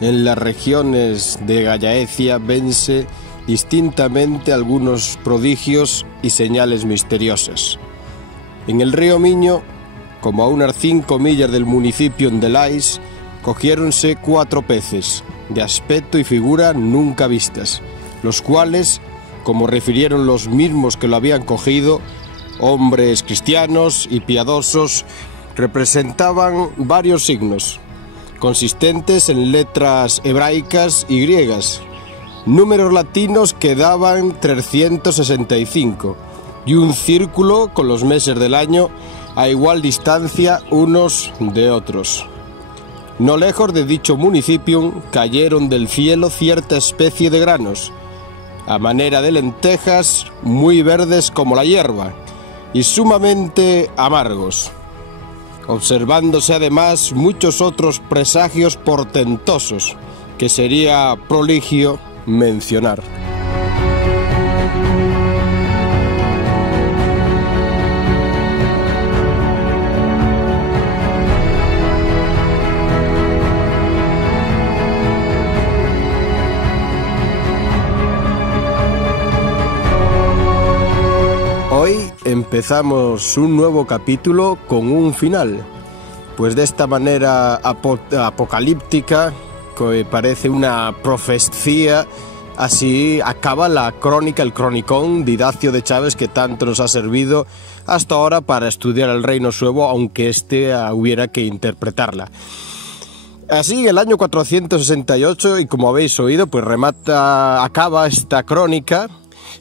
en las regiones de Gallaecia vense distintamente algunos prodigios y señales misteriosas. En el río Miño, como a unas 5 millas del municipio de Lais, cogiéronse 4 peces, de aspecto y figura nunca vistas, los cuales, como refirieron los mismos que lo habían cogido, hombres cristianos y piadosos, representaban varios signos, consistentes en letras hebraicas y griegas, números latinos que daban 365, y un círculo con los meses del año a igual distancia unos de otros. No lejos de dicho municipio cayeron del cielo cierta especie de granos, a manera de lentejas, muy verdes como la hierba, y sumamente amargos, observándose además muchos otros presagios portentosos, que sería proligio mencionar. Hoy empezamos un nuevo capítulo con un final, pues de esta manera apocalíptica, que parece una profecía, así acaba la crónica, el cronicón de Idacio de Chaves, que tanto nos ha servido hasta ahora para estudiar el Reino Suevo, aunque hubiera que interpretarla. Así, el año 468, y como habéis oído, pues acaba esta crónica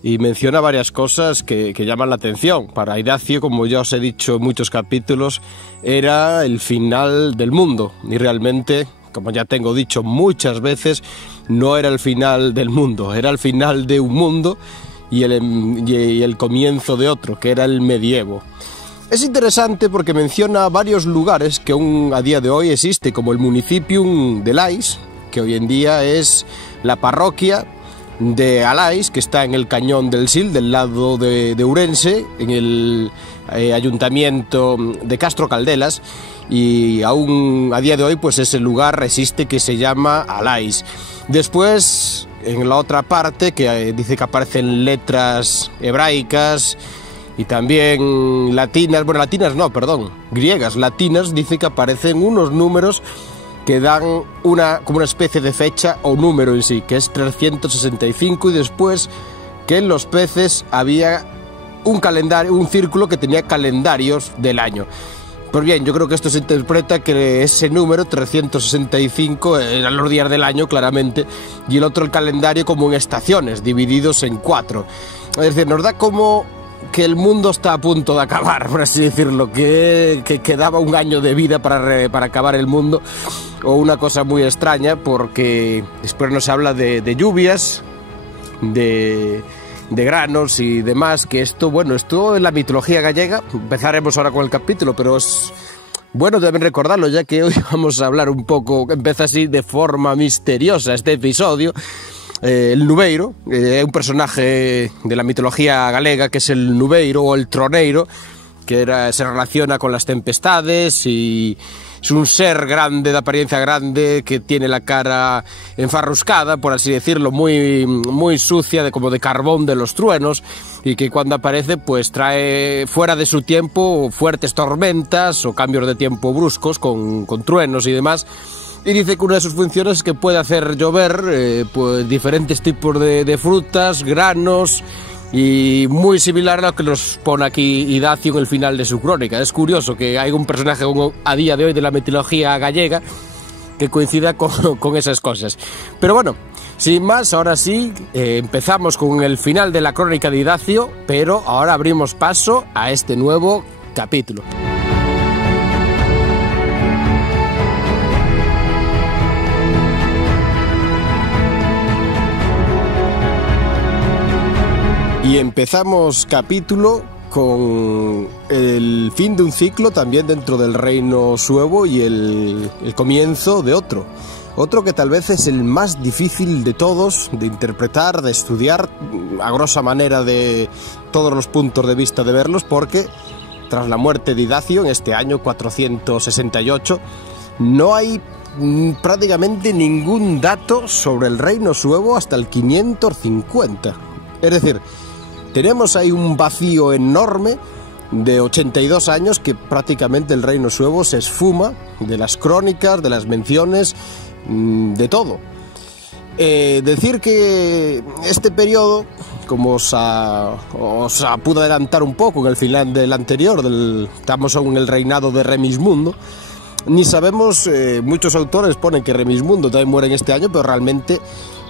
y menciona varias cosas que llaman la atención. Para Idacio, como ya os he dicho en muchos capítulos, era el final del mundo, y realmente, como ya tengo dicho muchas veces, no era el final del mundo, era el final de un mundo y el comienzo de otro, que era el medievo. Es interesante porque menciona varios lugares que aún a día de hoy existe, como el municipio de Lais, que hoy en día es la parroquia de Alais, que está en el cañón del Sil, del lado de Ourense, en el ayuntamiento de Castro Caldelas, y aún a día de hoy pues ese lugar existe, que se llama Alais. Después, en la otra parte, que dice que aparecen letras hebraicas y también latinas, griegas, latinas, dice que aparecen unos números que dan como una especie de fecha o número en sí, que es 365, y después que en los peces había un calendario, un círculo que tenía calendarios del año. Pues bien, yo creo que esto se interpreta que ese número 365 eran los días del año, claramente, y el otro el calendario como en estaciones, divididos en 4. Es decir, nos da como que el mundo está a punto de acabar, por así decirlo, que quedaba un año de vida para acabar el mundo, o una cosa muy extraña, porque después nos habla de lluvias, de granos y demás, que esto en la mitología gallega, empezaremos ahora con el capítulo, pero es bueno también recordarlo, ya que hoy vamos a hablar un poco, empieza así de forma misteriosa este episodio. El Nubeiro, un personaje de la mitología galega, que es el Nubeiro o el troneiro, que se relaciona con las tempestades, y es un ser grande, de apariencia grande, que tiene la cara enfarruscada, por así decirlo, muy, muy sucia, como de carbón de los truenos, y que cuando aparece pues trae fuera de su tiempo fuertes tormentas o cambios de tiempo bruscos con truenos y demás. Y dice que una de sus funciones es que puede hacer llover pues diferentes tipos de frutas, granos, y muy similar a lo que nos pone aquí Idacio en el final de su crónica. Es curioso que hay un personaje a día de hoy de la mitología gallega que coincida con esas cosas. Pero bueno, sin más, ahora sí, empezamos con el final de la crónica de Idacio, pero ahora abrimos paso a este nuevo capítulo. Y empezamos capítulo con el fin de un ciclo también dentro del Reino Suevo y el comienzo de otro que tal vez es el más difícil de todos de interpretar, de estudiar, a grosa manera de todos los puntos de vista de verlos, porque tras la muerte de Idacio en este año 468 no hay prácticamente ningún dato sobre el reino suevo hasta el 550. Es decir, tenemos ahí un vacío enorme de 82 años que prácticamente el reino suevo se esfuma de las crónicas, de las menciones, de todo. Decir que este periodo, como os pude adelantar un poco en el final del anterior, estamos aún en el reinado de Remismundo, ni sabemos, muchos autores ponen que Remismundo también muere en este año, pero realmente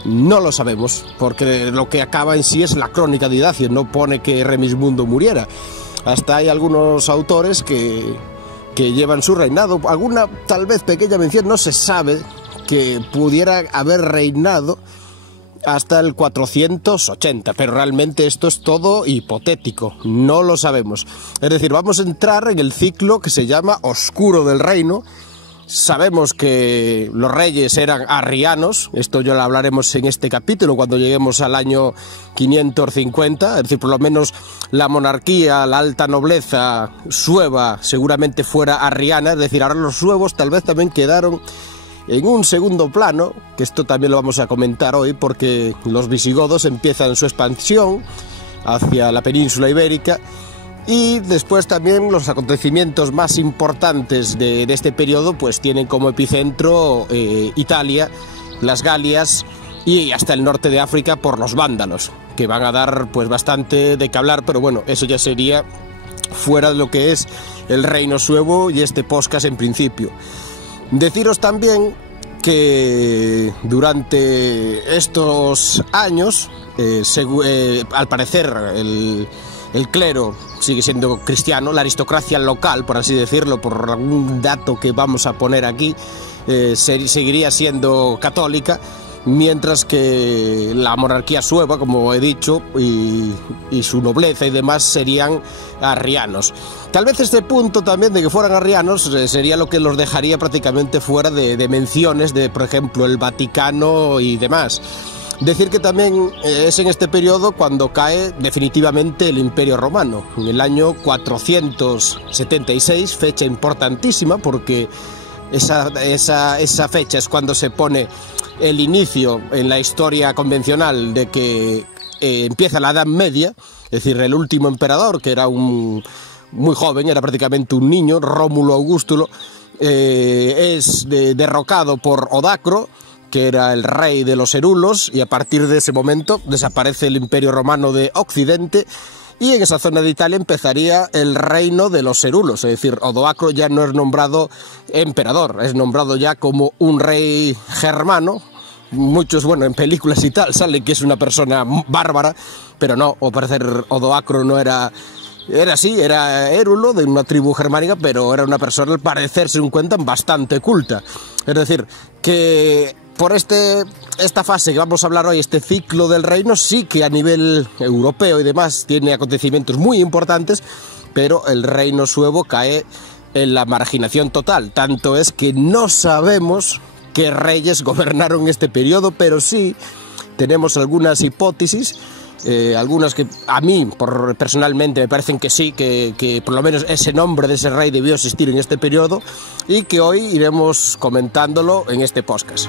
no lo sabemos, porque lo que acaba en sí es la crónica de Idacio, no pone que Remismundo muriera. Hasta hay algunos autores que llevan su reinado, alguna tal vez pequeña mención, no se sabe que pudiera haber reinado hasta el 480, pero realmente esto es todo hipotético, no lo sabemos. Es decir, vamos a entrar en el ciclo que se llama Oscuro del Reino. Sabemos que los reyes eran arrianos, esto ya lo hablaremos en este capítulo cuando lleguemos al año 550, es decir, por lo menos la monarquía, la alta nobleza sueva seguramente fuera arriana, es decir, ahora los suevos tal vez también quedaron en un segundo plano, que esto también lo vamos a comentar hoy porque los visigodos empiezan su expansión hacia la península ibérica. Y después también los acontecimientos más importantes de este periodo pues tienen como epicentro Italia, las Galias y hasta el norte de África por los vándalos, que van a dar pues bastante de qué hablar, pero bueno, eso ya sería fuera de lo que es el reino suevo y este podcast en principio. Deciros también que durante estos años, al parecer el clero sigue siendo cristiano, la aristocracia local, por así decirlo, por algún dato que vamos a poner aquí, seguiría siendo católica, mientras que la monarquía sueva, como he dicho, y su nobleza y demás serían arrianos. Tal vez este punto también de que fueran arrianos sería lo que los dejaría prácticamente fuera de menciones de, por ejemplo, el Vaticano y demás. Decir que también es en este periodo cuando cae definitivamente el Imperio Romano, en el año 476, fecha importantísima porque esa fecha es cuando se pone el inicio en la historia convencional de que empieza la Edad Media, es decir, el último emperador, que era muy joven, era prácticamente un niño, Rómulo Augustulo, es derrocado por Odacro, que era el rey de los Herulos, y a partir de ese momento desaparece el Imperio Romano de Occidente, y en esa zona de Italia empezaría el reino de los Herulos, es decir, Odoacro ya no es nombrado emperador, es nombrado ya como un rey germano. Muchos, bueno, en películas y tal sale que es una persona bárbara, pero no, al parecer Odoacro no era así, era hérulo de una tribu germánica, pero era una persona, al parecer, según cuentan, bastante culta. Es decir, que por esta fase que vamos a hablar hoy, este ciclo del reino, sí que a nivel europeo y demás tiene acontecimientos muy importantes, pero el reino suevo cae en la marginación total. Tanto es que no sabemos qué reyes gobernaron este periodo, pero sí tenemos algunas hipótesis, algunas que a mí personalmente me parecen que sí, que por lo menos ese nombre de ese rey debió existir en este periodo y que hoy iremos comentándolo en este podcast.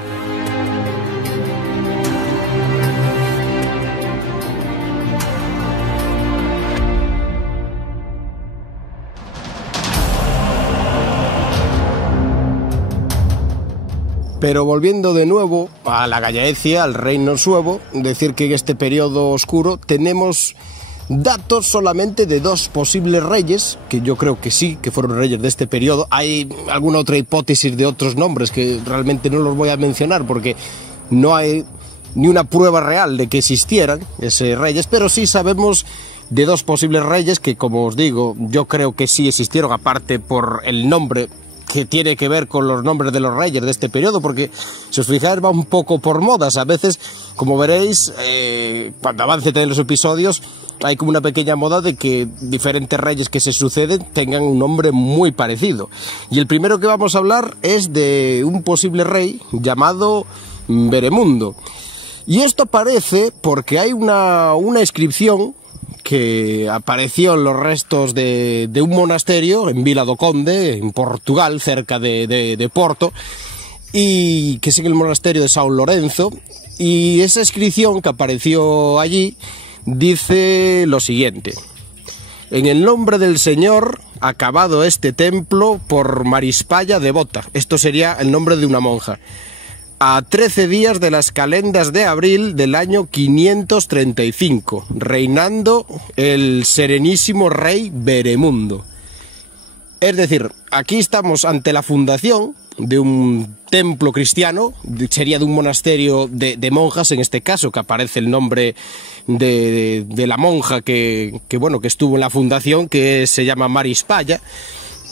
Pero volviendo de nuevo a la Gallaecia, al reino suevo, decir que en este periodo oscuro tenemos datos solamente de dos posibles reyes, que yo creo que sí, que fueron reyes de este periodo. Hay alguna otra hipótesis de otros nombres que realmente no los voy a mencionar porque no hay ni una prueba real de que existieran esos reyes, pero sí sabemos de dos posibles reyes que, como os digo, yo creo que sí existieron, aparte por el nombre que tiene que ver con los nombres de los reyes de este periodo, porque si os fijáis va un poco por modas. A veces, como veréis, cuando avance los episodios, hay como una pequeña moda de que diferentes reyes que se suceden tengan un nombre muy parecido. Y el primero que vamos a hablar es de un posible rey llamado Beremundo. Y esto aparece porque hay una inscripción que apareció en los restos de un monasterio en Vila do Conde, en Portugal, cerca de Porto, y que es en el monasterio de San Lorenzo, y esa inscripción que apareció allí dice lo siguiente: en el nombre del Señor, acabado este templo por Marispalla devota. Esto sería el nombre de una monja. A 13 días de las calendas de abril del año 535, reinando el serenísimo rey Veremundo. Es decir, aquí estamos ante la fundación de un templo cristiano, sería de un monasterio de monjas en este caso, que aparece el nombre de la monja que estuvo en la fundación, que se llama Marispalla,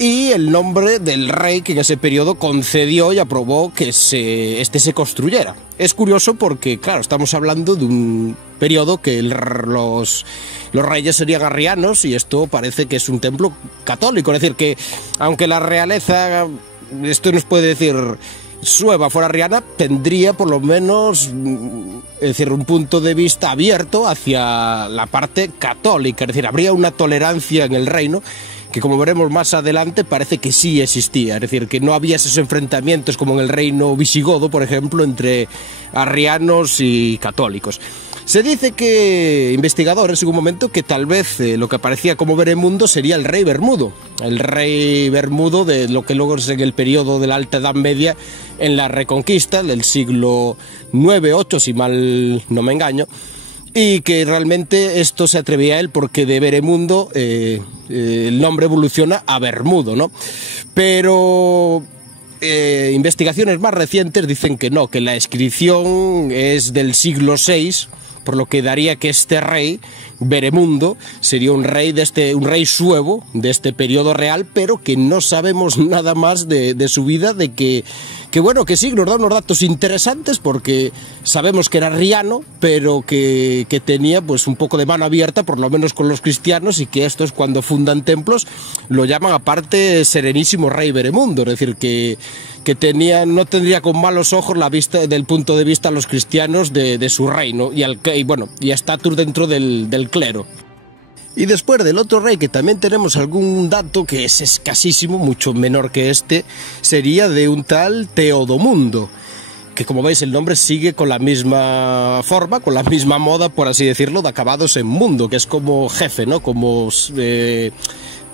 y el nombre del rey que en ese periodo concedió y aprobó que este se construyera. Es curioso porque, claro, estamos hablando de un periodo que los reyes serían arrianos, y esto parece que es un templo católico. Es decir, que aunque la realeza, esto nos puede decir, Sueva fuera arriana, tendría por lo menos, es decir, un punto de vista abierto hacia la parte católica. Es decir, habría una tolerancia en el reino que, como veremos más adelante, parece que sí existía. Es decir, que no había esos enfrentamientos como en el reino visigodo, por ejemplo, entre arrianos y católicos. Se dice que investigadores en un momento que tal vez lo que aparecía como Veremundo sería el rey Bermudo de lo que luego es en el periodo de la Alta Edad Media, en la Reconquista del siglo IX-8, si mal no me engaño, y que realmente esto se atrevía a él porque de Veremundo el nombre evoluciona a Bermudo, ¿no? Pero investigaciones más recientes dicen que no, que la inscripción es del siglo VI, por lo que daría que este rey, Veremundo, sería un rey suevo de este periodo real, pero que no sabemos nada más de su vida, de que sí, nos da unos datos interesantes, porque sabemos que era arriano, pero que tenía pues un poco de mano abierta, por lo menos con los cristianos, y que estos, cuando fundan templos, lo llaman aparte Serenísimo Rey Veremundo. Es decir, que no tendría con malos ojos la vista del punto de vista a los cristianos de su reino y a estatus dentro del clero. Y después del otro rey, que también tenemos algún dato que es escasísimo, mucho menor que este, sería de un tal Teodomundo, que, como veis, el nombre sigue con la misma forma, con la misma moda, por así decirlo, de acabados en mundo, que es como jefe, ¿no? Como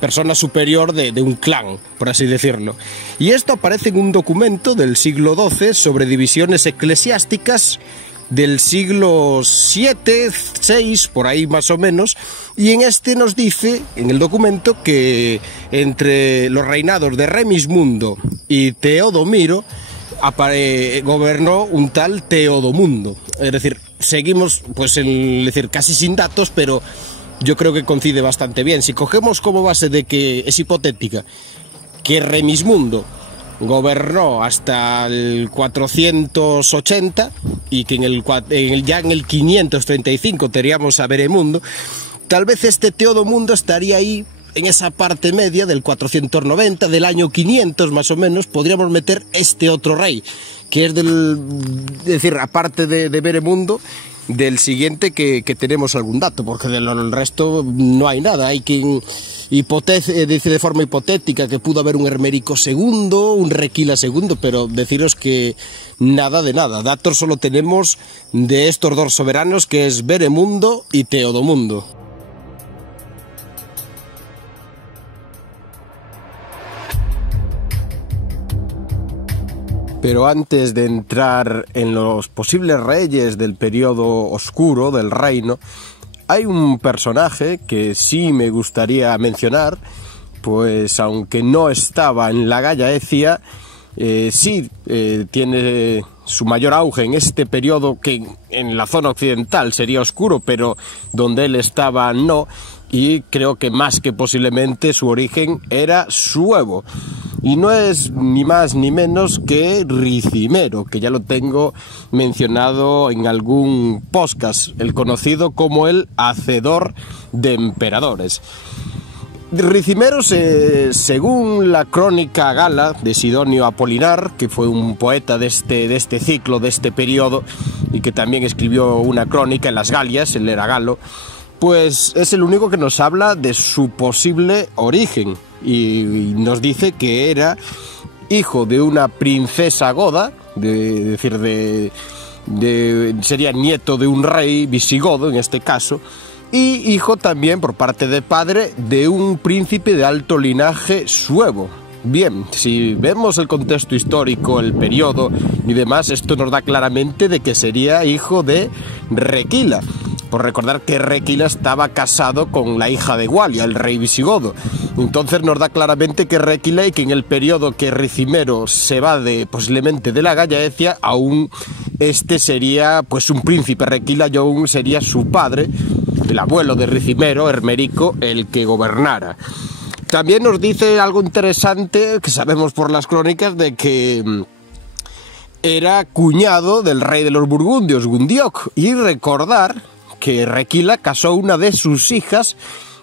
persona superior de un clan, por así decirlo. Y esto aparece en un documento del siglo XII sobre divisiones eclesiásticas del siglo VII, VI, por ahí más o menos, y en este nos dice, en el documento, que entre los reinados de Remismundo y Teodomiro gobernó un tal Teodomundo. Es decir, seguimos pues casi sin datos, pero yo creo que coincide bastante bien. Si cogemos como base de que es hipotética que Remismundo gobernó hasta el 480 y que ya en el 535 teníamos a Veremundo, tal vez este Teodomundo estaría ahí en esa parte media del 490, del año 500 más o menos, podríamos meter este otro rey, que es es decir, aparte de Veremundo, del siguiente que tenemos algún dato, porque del resto no hay nada. Hay quien dice de forma hipotética que pudo haber un Hermérico II, un Requila II, pero deciros que nada de nada. Datos solo tenemos de estos dos soberanos, que es Veremundo y Teodomundo. Pero antes de entrar en los posibles reyes del periodo oscuro del reino, hay un personaje que sí me gustaría mencionar, pues aunque no estaba en la Gallaecia, tiene su mayor auge en este periodo, que en la zona occidental sería oscuro, pero donde él estaba no, y creo que más que posiblemente su origen era suevo. Y no es ni más ni menos que Ricimero, que ya lo tengo mencionado en algún podcast, el conocido como el Hacedor de Emperadores. Ricimero, según la crónica gala de Sidonio Apolinar, que fue un poeta de este ciclo, de este periodo, y que también escribió una crónica en las Galias, él era galo, pues es el único que nos habla de su posible origen, y nos dice que era hijo de una princesa goda, sería nieto de un rey visigodo en este caso, y hijo también por parte de padre de un príncipe de alto linaje suevo. Bien, si vemos el contexto histórico, el periodo y demás, esto nos da claramente de que sería hijo de Requila. Por recordar que Requila estaba casado con la hija de Gualia, el rey visigodo. Entonces nos da claramente que Requila, y que en el periodo que Ricimero se va posiblemente de la Gallaecia, aún este sería pues un príncipe. Requila y aún sería su padre, el abuelo de Ricimero, Hermerico, el que gobernara. También nos dice algo interesante que sabemos por las crónicas, de que era cuñado del rey de los burgundios, Gundioc, y recordar que Requila casó una de sus hijas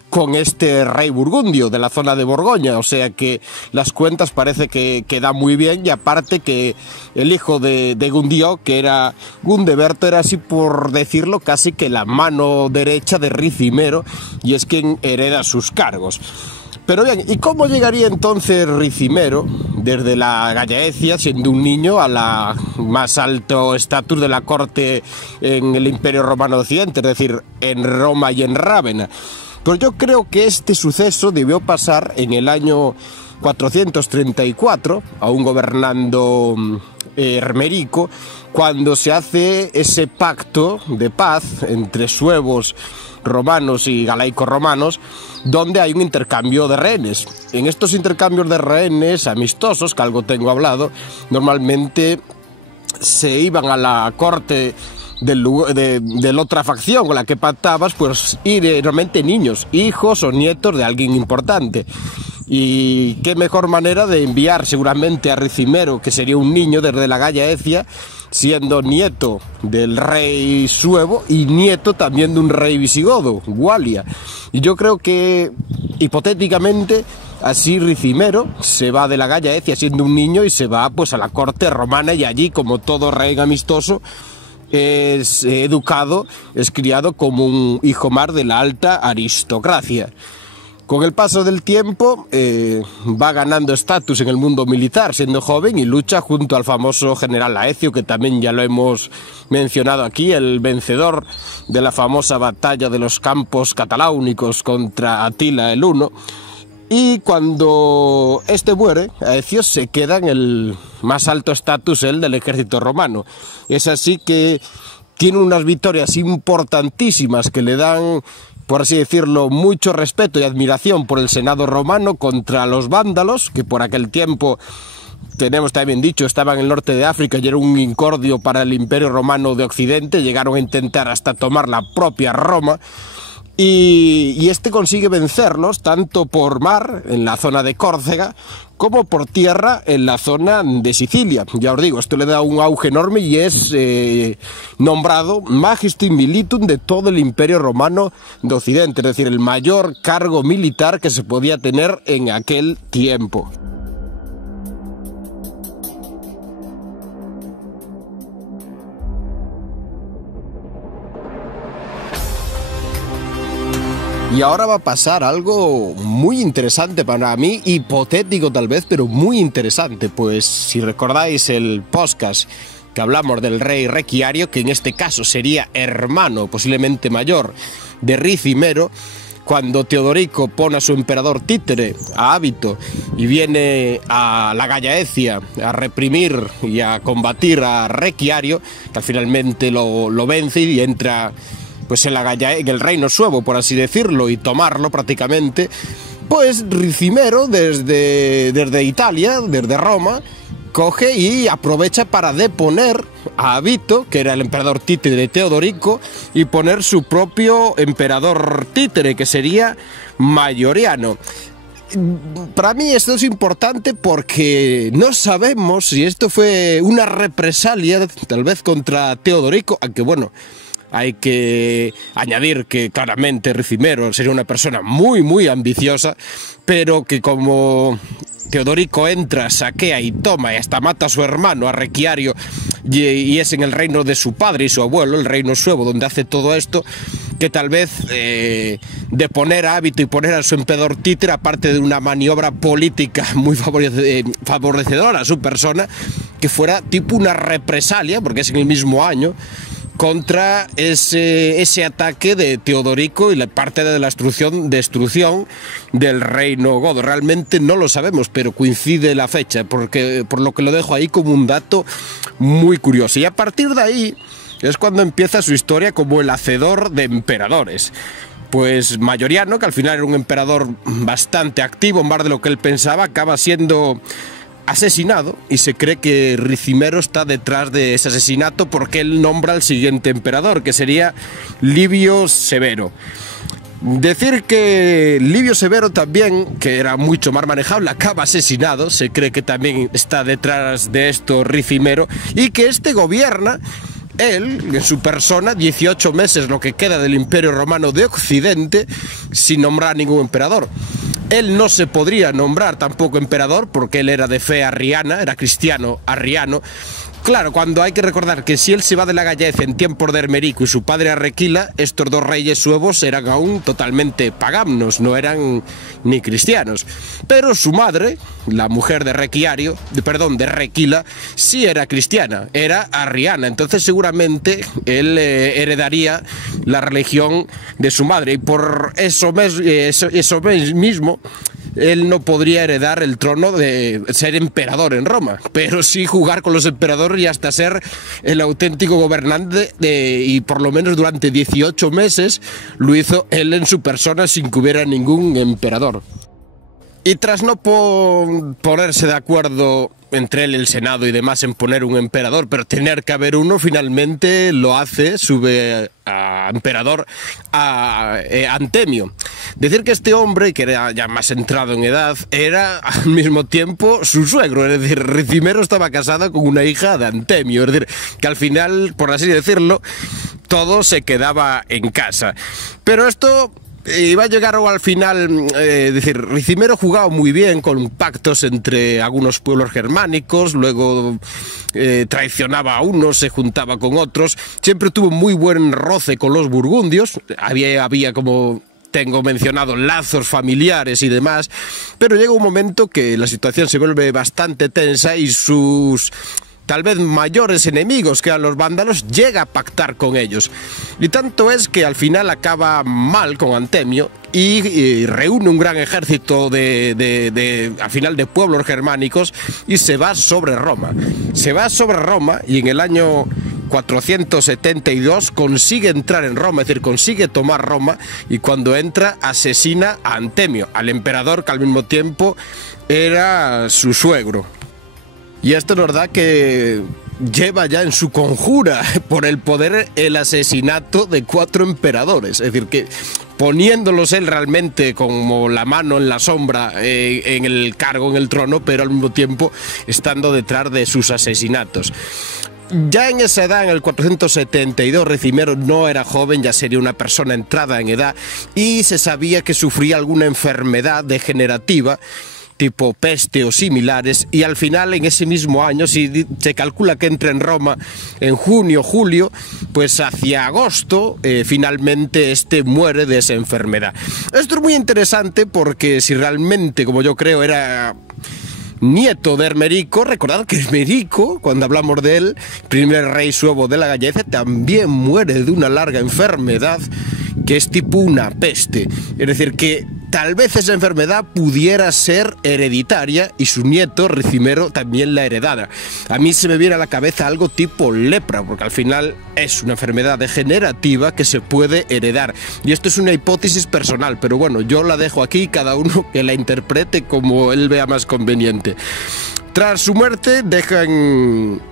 con este rey burgundio de la zona de Borgoña, o sea que las cuentas parece que da muy bien, y aparte que el hijo de Gundioc, que era Gundeberto, era, así por decirlo, casi que la mano derecha de Ricimero, y es quien hereda sus cargos. Pero bien, ¿y cómo llegaría entonces Ricimero desde la Gallaecia, siendo un niño, a la más alto estatus de la corte en el Imperio Romano de Occidente, es decir, en Roma y en Rávena? Pues yo creo que este suceso debió pasar en el año 434, aún gobernando Hermerico, cuando se hace ese pacto de paz entre suevos romanos y galaicos romanos, donde hay un intercambio de rehenes. En estos intercambios de rehenes amistosos, que algo tengo hablado, normalmente se iban a la corte de la otra facción con la que pactabas, pues ir normalmente niños, hijos o nietos de alguien importante. Y qué mejor manera de enviar seguramente a Ricimero, que sería un niño desde la Gallaecia, siendo nieto del rey suevo y nieto también de un rey visigodo, Gualia. Y yo creo que, hipotéticamente, así Ricimero se va de la Gallaecia siendo un niño y se va pues a la corte romana, y allí, como todo rey amistoso, es educado, es criado como un hijo más de la alta aristocracia. Con el paso del tiempo va ganando estatus en el mundo militar siendo joven, y lucha junto al famoso general Laecio, que también ya lo hemos mencionado aquí, el vencedor de la famosa batalla de los Campos Cataláunicos contra Atila el Huno. Y cuando este muere, Aecio se queda en el más alto estatus del ejército romano. Es así que tiene unas victorias importantísimas que le dan, por así decirlo, mucho respeto y admiración por el Senado romano contra los vándalos, que por aquel tiempo, tenemos también dicho, estaban en el norte de África y era un incordio para el Imperio Romano de Occidente. Llegaron a intentar hasta tomar la propia Roma. Y este consigue vencerlos tanto por mar, en la zona de Córcega, como por tierra, en la zona de Sicilia. Ya os digo, esto le da un auge enorme y es nombrado Magistum Militum de todo el Imperio Romano de Occidente, es decir, el mayor cargo militar que se podía tener en aquel tiempo. Y ahora va a pasar algo muy interesante para mí, hipotético tal vez, pero muy interesante. Pues si recordáis el podcast que hablamos del rey Requiario, que en este caso sería hermano, posiblemente mayor, de Ricimero, cuando Teodorico pone a su emperador títere, a Hábito, y viene a la Gallaecia a reprimir y a combatir a Requiario, que finalmente lo vence y entra pues en el reino suevo, por así decirlo, y tomarlo prácticamente, pues Ricimero desde Italia, desde Roma, coge y aprovecha para deponer a Hábito, que era el emperador títere de Teodorico, y poner su propio emperador títere, que sería Mayoriano. Para mí esto es importante porque no sabemos si esto fue una represalia, tal vez contra Teodorico, aunque bueno, hay que añadir que claramente Ricimero sería una persona muy ambiciosa, pero que como Teodorico entra, saquea y toma y hasta mata a su hermano, a Requiario, y es en el reino de su padre y su abuelo, el reino suevo, donde hace todo esto, que tal vez de poner a hábito y poner a su emperador títere, aparte de una maniobra política muy favorecedora a su persona, que fuera tipo una represalia, porque es en el mismo año, contra ese ataque de Teodorico y la parte de la destrucción del reino godo. Realmente no lo sabemos, pero coincide la fecha, por lo que lo dejo ahí como un dato muy curioso. Y a partir de ahí es cuando empieza su historia como el hacedor de emperadores. Pues Mayoriano, que al final era un emperador bastante activo, más de lo que él pensaba, acaba siendo asesinado, y se cree que Ricimero está detrás de ese asesinato porque él nombra al siguiente emperador, que sería Livio Severo. Decir que Livio Severo también, que era mucho más manejable, acaba asesinado. Se cree que también está detrás de esto Ricimero, y que este gobierna él, en su persona, 18 meses, lo que queda del Imperio Romano de Occidente, sin nombrar a ningún emperador. Él no se podría nombrar tampoco emperador porque él era de fe arriana, era cristiano arriano. Claro, cuando hay que recordar que si él se va de la Gallaecia en tiempos de Hermerico y su padre Arrequila, estos dos reyes suevos eran aún totalmente paganos, no eran ni cristianos. Pero su madre, la mujer de de Requila, sí era cristiana, era arriana. Entonces seguramente él heredaría la religión de su madre, y por eso mismo él no podría heredar el trono de ser emperador en Roma, pero sí jugar con los emperadores y hasta ser el auténtico gobernante, y por lo menos durante 18 meses lo hizo él en su persona sin que hubiera ningún emperador. Y tras no ponerse de acuerdo entre él, el Senado y demás en poner un emperador, pero tener que haber uno, finalmente lo hace, sube a emperador a Antemio. Decir que este hombre, que era ya más entrado en edad, era al mismo tiempo su suegro, es decir, Ricimero estaba casado con una hija de Antemio, es decir, que al final, por así decirlo, todo se quedaba en casa. Pero esto iba a llegar al final, es decir, Ricimero jugaba muy bien con pactos entre algunos pueblos germánicos, luego traicionaba a unos, se juntaba con otros, siempre tuvo muy buen roce con los burgundios, había como tengo mencionado lazos familiares y demás, pero llega un momento que la situación se vuelve bastante tensa y sus tal vez mayores enemigos, que eran los vándalos, llega a pactar con ellos. Y tanto es que al final acaba mal con Antemio y reúne un gran ejército al final de pueblos germánicos y se va sobre Roma. Se va sobre Roma y en el año 472 consigue entrar en Roma, es decir, consigue tomar Roma, y cuando entra asesina a Antemio, al emperador que al mismo tiempo era su suegro. Y esto nos da que lleva ya en su conjura por el poder el asesinato de 4 emperadores. Es decir, que poniéndolos él realmente como la mano en la sombra en el cargo, en el trono, pero al mismo tiempo estando detrás de sus asesinatos. Ya en esa edad, en el 472, Ricimero no era joven, ya sería una persona entrada en edad, y se sabía que sufría alguna enfermedad degenerativa tipo peste o similares, y al final en ese mismo año, si se calcula que entra en Roma en junio, julio, pues hacia agosto finalmente este muere de esa enfermedad. Esto es muy interesante porque si realmente, como yo creo, era nieto de Hermerico, recordad que Hermerico, cuando hablamos de él, primer rey suevo de la Gallaecia, también muere de una larga enfermedad que es tipo una peste, es decir, que tal vez esa enfermedad pudiera ser hereditaria y su nieto Ricimero también la heredara. A mí se me viene a la cabeza algo tipo lepra, porque al final es una enfermedad degenerativa que se puede heredar. Y esto es una hipótesis personal, pero bueno, yo la dejo aquí, cada uno que la interprete como él vea más conveniente. Tras su muerte dejan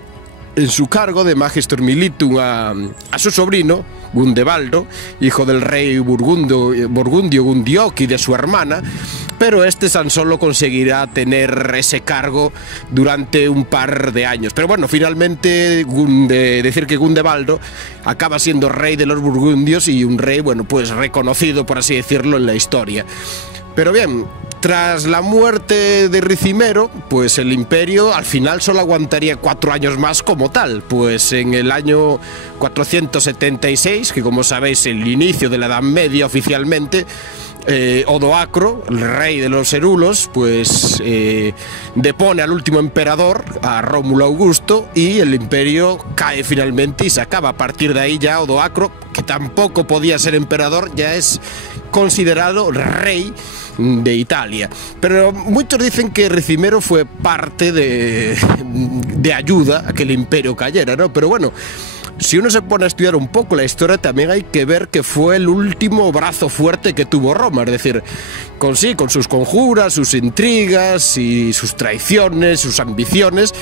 en su cargo de Magister Militum a su sobrino Gundebaldo, hijo del rey burgundio Gundioch y de su hermana, pero este tan solo conseguirá tener ese cargo durante un par de años. Pero bueno, finalmente decir que Gundebaldo acaba siendo rey de los burgundios y un rey, bueno, pues reconocido, por así decirlo, en la historia. Pero bien, Tras la muerte de Ricimero, pues el imperio al final solo aguantaría 4 años más como tal, pues en el año 476, que como sabéis es el inicio de la Edad Media oficialmente, Odoacro, el rey de los Herulos, pues depone al último emperador, a Rómulo Augusto, y el imperio cae finalmente y se acaba. A partir de ahí ya Odoacro, que tampoco podía ser emperador, ya es considerado rey de Italia. Pero muchos dicen que Ricimero fue parte de ayuda a que el imperio cayera, ¿no? Pero bueno, si uno se pone a estudiar un poco la historia, también hay que ver que fue el último brazo fuerte que tuvo Roma, es decir, con sus conjuras, sus intrigas y sus traiciones, sus ambiciones.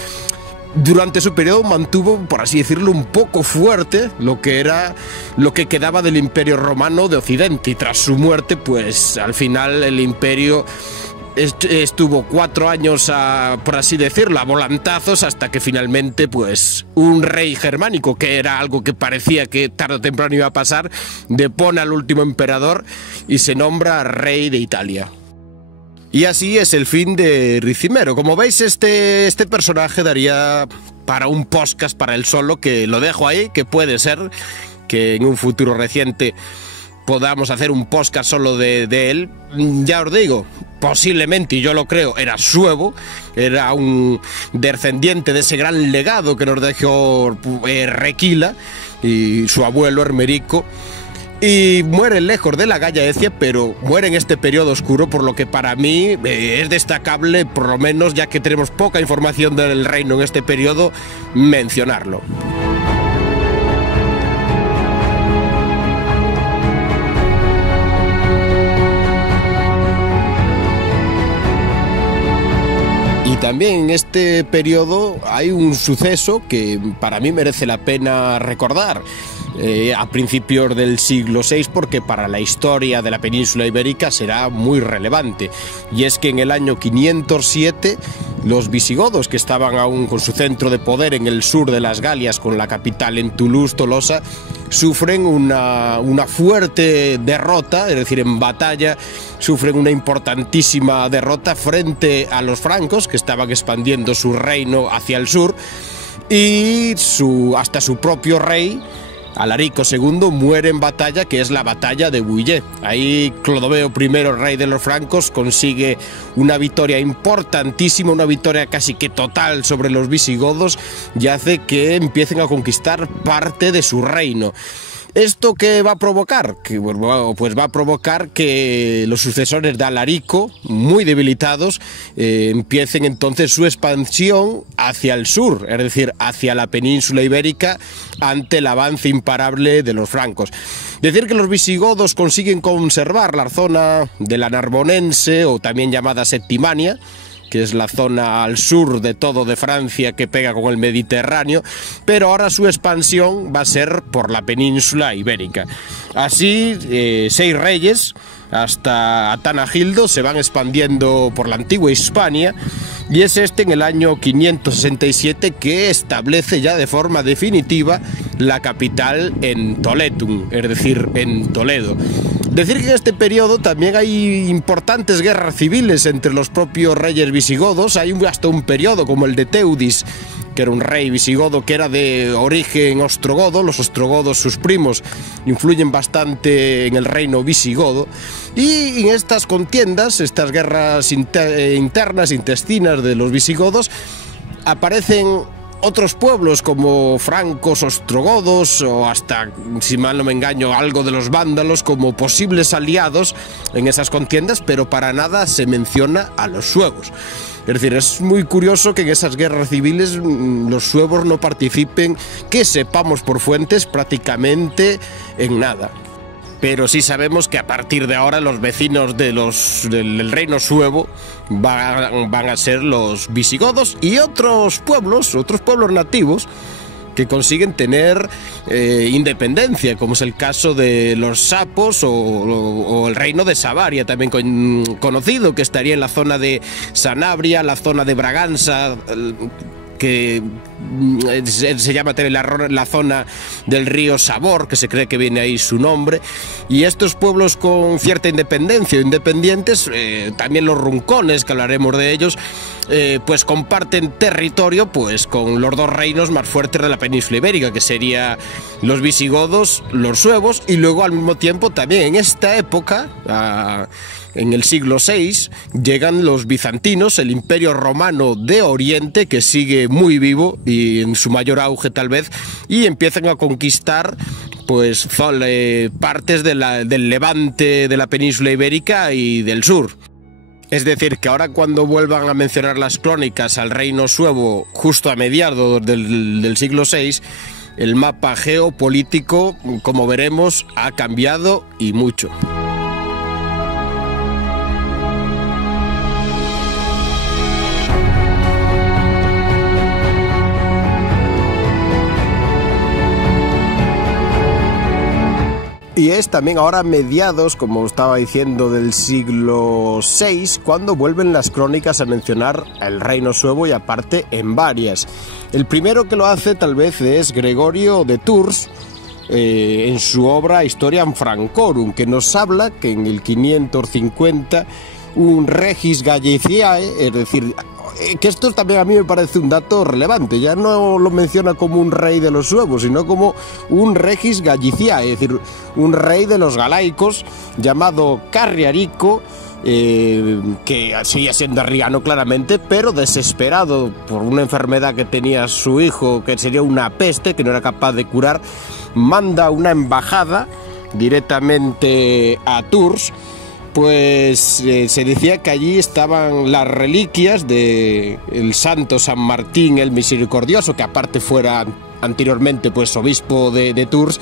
Durante su periodo mantuvo, por así decirlo, un poco fuerte lo que quedaba del Imperio Romano de Occidente, y tras su muerte, pues al final el imperio estuvo 4 años, por así decirlo, a volantazos, hasta que finalmente pues un rey germánico, que era algo que parecía que tarde o temprano iba a pasar, depone al último emperador y se nombra rey de Italia. Y así es el fin de Ricimero. Como veis, este personaje daría para un podcast para él solo, que lo dejo ahí, que puede ser que en un futuro reciente podamos hacer un podcast solo de él. Ya os digo, posiblemente, y yo lo creo, era suevo, era un descendiente de ese gran legado que nos dejó Requila y su abuelo Hermerico. Y muere lejos de la Gallaecia, pero muere en este periodo oscuro, por lo que para mí es destacable, por lo menos ya que tenemos poca información del reino en este periodo, mencionarlo. Y también en este periodo hay un suceso que para mí merece la pena recordar. A principios del siglo VI, porque para la historia de la península ibérica será muy relevante, y es que en el año 507 los visigodos, que estaban aún con su centro de poder en el sur de las Galias, con la capital en Toulouse, Tolosa, sufren una fuerte derrota, es decir, en batalla sufren una importantísima derrota frente a los francos, que estaban expandiendo su reino hacia el sur, y hasta su propio rey, Alarico II, muere en batalla, que es la batalla de Bouillé. Ahí Clodoveo I, rey de los francos, consigue una victoria importantísima, una victoria casi que total sobre los visigodos, y hace que empiecen a conquistar parte de su reino. ¿Esto qué va a provocar? Pues va a provocar que los sucesores de Alarico, muy debilitados, empiecen entonces su expansión hacia el sur, es decir, hacia la península ibérica, ante el avance imparable de los francos. Decir que los visigodos consiguen conservar la zona de la Narbonense, o también llamada Septimania, que es la zona al sur de todo de Francia que pega con el Mediterráneo, pero ahora su expansión va a ser por la península ibérica. Así, 6 reyes, hasta Atanagildo, se van expandiendo por la antigua Hispania, y es en el año 567 que establece ya de forma definitiva la capital en Toletum, es decir, en Toledo. Decir que en este periodo también hay importantes guerras civiles entre los propios reyes visigodos. Hay hasta un periodo como el de Teudis, que era un rey visigodo que era de origen ostrogodo. Los ostrogodos, sus primos, influyen bastante en el reino visigodo. Y en estas contiendas, estas guerras internas, intestinas de los visigodos, aparecen otros pueblos como francos, ostrogodos, o hasta, si mal no me engaño, algo de los vándalos como posibles aliados en esas contiendas, pero para nada se menciona a los suevos. Es decir, es muy curioso que en esas guerras civiles los suevos no participen, que sepamos por fuentes, prácticamente en nada. Pero sí sabemos que a partir de ahora los vecinos del reino suevo van a ser los visigodos y otros pueblos nativos que consiguen tener independencia, como es el caso de los sapos o el reino de Savaria, también conocido, que estaría en la zona de Sanabria, la zona de Braganza, que se llama también la zona del río Sabor, que se cree que viene ahí su nombre, y estos pueblos con cierta independencia o independientes, también los runcones, que hablaremos de ellos, pues comparten territorio pues con los dos reinos más fuertes de la península ibérica, que serían los visigodos, los suevos, y luego al mismo tiempo también en esta época, en el siglo VI, llegan los bizantinos, el Imperio Romano de Oriente, que sigue muy vivo y en su mayor auge tal vez, y empiezan a conquistar pues partes del levante de la península ibérica y del sur. Es decir, que ahora cuando vuelvan a mencionar las crónicas al reino suevo justo a mediados del siglo VI, el mapa geopolítico, como veremos, ha cambiado y mucho. Y es también ahora mediados, como estaba diciendo, del siglo VI, cuando vuelven las crónicas a mencionar el reino suevo, y aparte en varias. El primero que lo hace tal vez es Gregorio de Tours, en su obra Historiam Francorum, que nos habla que en el 550 un regis Galliciae, es decir, que esto también a mí me parece un dato relevante, ya no lo menciona como un rey de los suevos, sino como un regis Galliciae, es decir, un rey de los galaicos llamado Carriarico, que sigue siendo arriano claramente, pero desesperado por una enfermedad que tenía su hijo, que sería una peste que no era capaz de curar, manda una embajada directamente a Tours. Pues se decía que allí estaban las reliquias del santo San Martín el Misericordioso, que aparte fuera anteriormente pues obispo de Tours,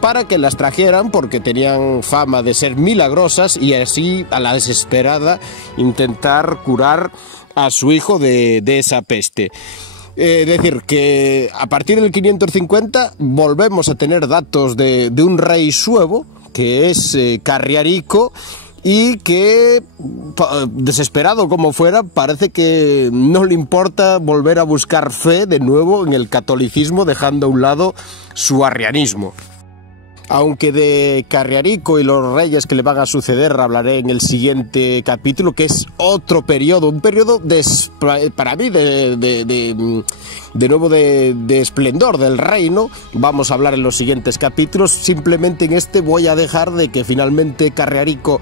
para que las trajeran porque tenían fama de ser milagrosas, y así a la desesperada intentar curar a su hijo de esa peste. Decir que a partir del 550 volvemos a tener datos de un rey suevo, que es Carriarico, y que, desesperado como fuera, parece que no le importa volver a buscar fe de nuevo en el catolicismo, dejando a un lado su arrianismo. Aunque de Carriarico y los reyes que le van a suceder hablaré en el siguiente capítulo, que es otro periodo, un periodo para mí de nuevo de esplendor del reino. Vamos a hablar en los siguientes capítulos. Simplemente en este voy a dejar de que finalmente Carriarico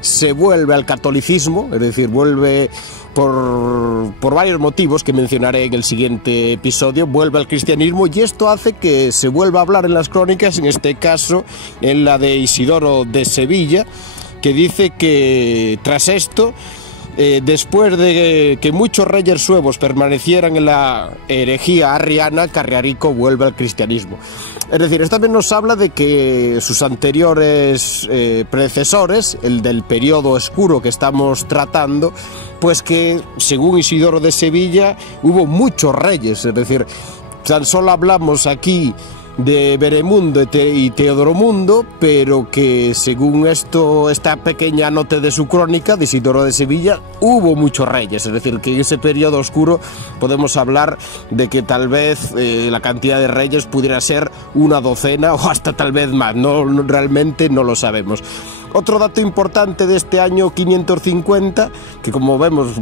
se vuelve al catolicismo, es decir, vuelve por varios motivos que mencionaré en el siguiente episodio, vuelve al cristianismo, y esto hace que se vuelva a hablar en las crónicas, en este caso en la de Isidoro de Sevilla, que dice que tras esto, después de que muchos reyes suevos permanecieran en la herejía arriana, Carriarico vuelve al cristianismo. Es decir, esto también nos habla de que sus anteriores predecesores, el del periodo oscuro que estamos tratando, pues que según Isidoro de Sevilla hubo muchos reyes, es decir, tan solo hablamos aquí de Beremundo y Teodoromundo, pero que según esta pequeña nota de su crónica de Isidoro de Sevilla, hubo muchos reyes, es decir, que en ese periodo oscuro podemos hablar de que tal vez la cantidad de reyes pudiera ser una docena o hasta tal vez más, realmente no lo sabemos. Otro dato importante de este año 550, que como vemos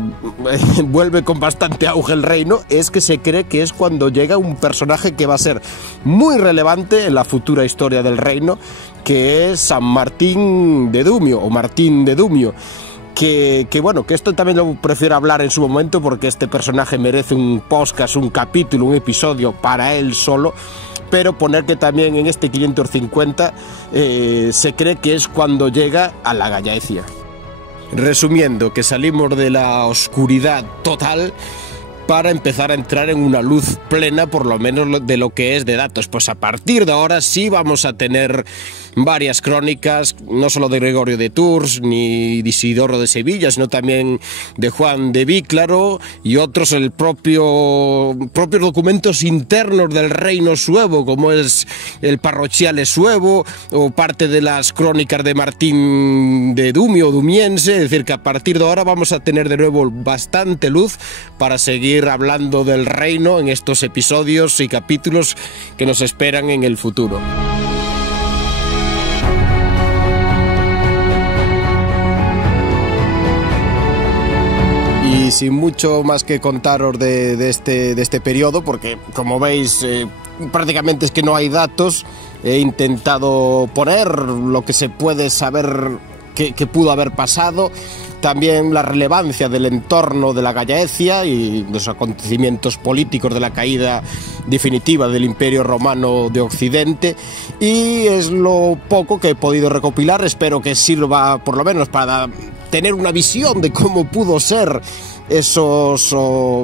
vuelve con bastante auge el reino, es que se cree que es cuando llega un personaje que va a ser muy relevante en la futura historia del reino, que es San Martín de Dumio, o Martín de Dumio. Que bueno, que esto también lo prefiero hablar en su momento, porque este personaje merece un podcast, un capítulo, un episodio para él solo. Pero poner que también en este 550 se cree que es cuando llega a la Gallaecia. Resumiendo, que salimos de la oscuridad total para empezar a entrar en una luz plena, por lo menos de lo que es de datos. Pues a partir de ahora sí vamos a tener varias crónicas, no solo de Gregorio de Tours ni de Isidoro de Sevilla, sino también de Juan de Víclaro y otros, propios documentos internos del reino suevo, como es el Parrochiale suevo o parte de las crónicas de Martín de Dumio o Dumiense. Es decir, que a partir de ahora vamos a tener de nuevo bastante luz para seguir seguir hablando del reino en estos episodios y capítulos que nos esperan en el futuro. Y sin mucho más que contaros de este periodo, porque como veis prácticamente es que no hay datos, he intentado poner lo que se puede saber que pudo haber pasado, también la relevancia del entorno de la Gallaecia y los acontecimientos políticos de la caída definitiva del Imperio Romano de Occidente, y es lo poco que he podido recopilar. Espero que sirva por lo menos para tener una visión de cómo pudo ser esos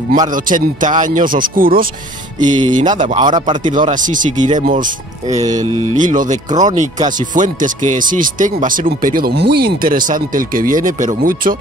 más de 80 años oscuros. Y nada, ahora a partir de ahora sí seguiremos el hilo de crónicas y fuentes que existen. Va a ser un periodo muy interesante el que viene, pero mucho.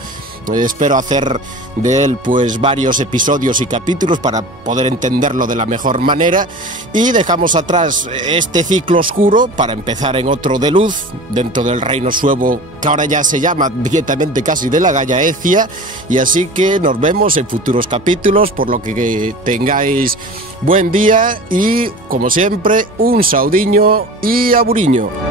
Espero hacer de él pues varios episodios y capítulos para poder entenderlo de la mejor manera, y dejamos atrás este ciclo oscuro para empezar en otro de luz dentro del reino suevo, que ahora ya se llama directamente casi de la Gallaecia. Y así que nos vemos en futuros capítulos, por lo que tengáis buen día y, como siempre, un saudiño y aburiño.